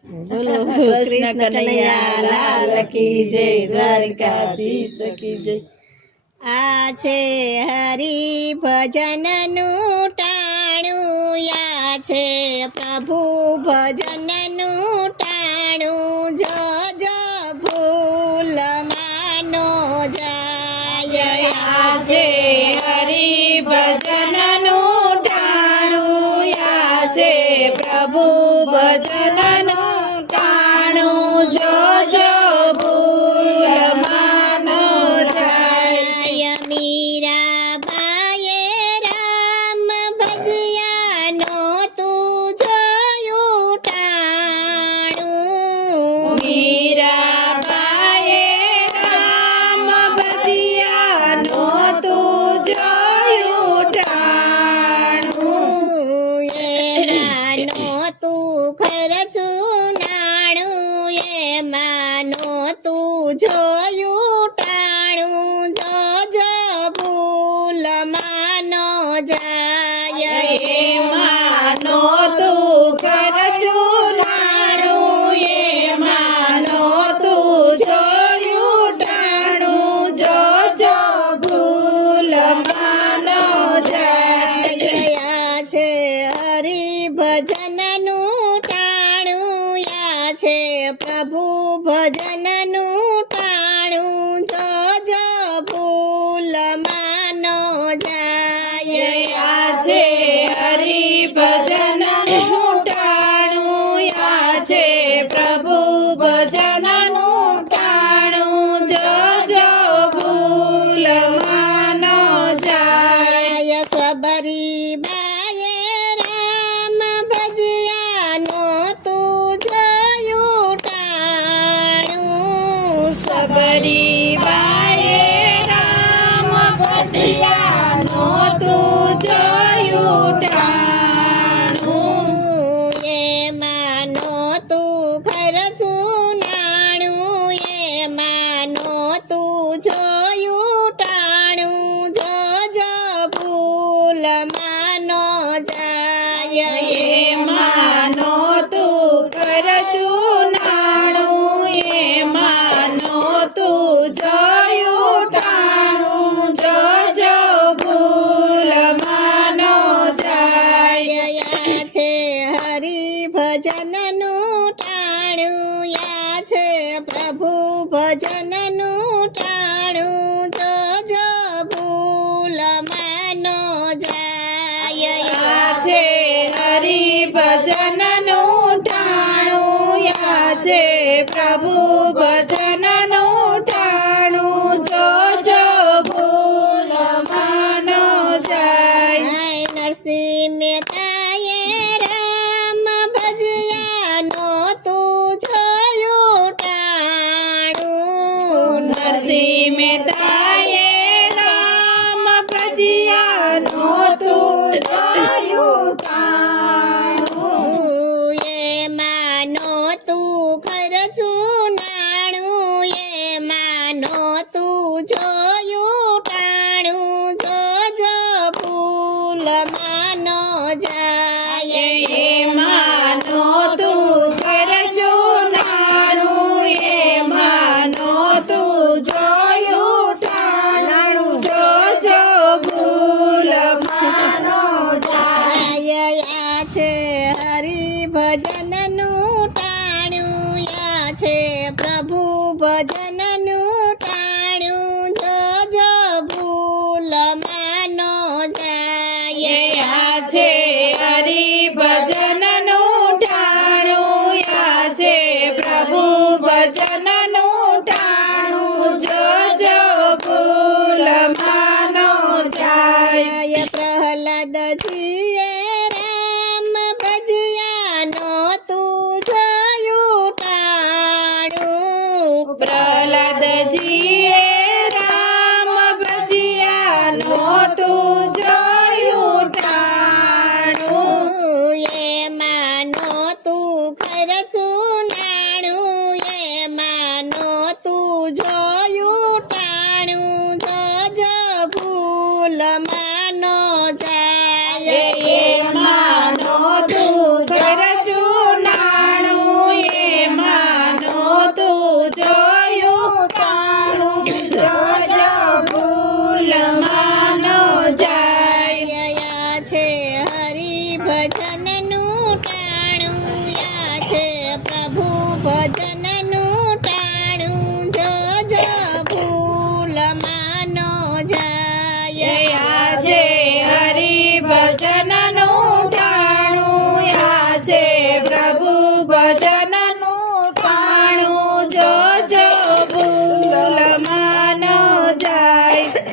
બોલો કૃષ્ણ કનૈયા લાલ કી જય દ્વારકાધીશ કી જય. આ છે હરિ ભજનનું ટાણું યા છે પ્રભુ ભજનનું ટાણું. જો જો ભૂલ માનો જાય. છે હરિ ભજનનું પ્રભુ ભજનનું જોયું ટાણું જો જો ભૂલ માનો જાય. એમાંનો તું ખર્ચું નાણું એમાંનો તું જોયું ટાણું જો જો ભૂલ માનો જાય. છે હરિ ભજનનું ટાણું યા છે પ્રભુ ભજનનું ભજનનું ટાણું આજે પ્રભુ ભજનનું ટાણું જો જો ભૂલ માનો જાય. નરસિંહ મહેતાએ રામ ભજ્યાનો તું જોયું ટાણું. નરસિંહ મહેતાએ રામ ભજિયાનો તું જોયું છે હરિ ભજનનું ટાણ્યું યા છે પ્રભુ ભજનનું ભજનનું ટાણું યા છે. પ્રભુ ભજનનું ટાણું. જો જો ભૂલ માનો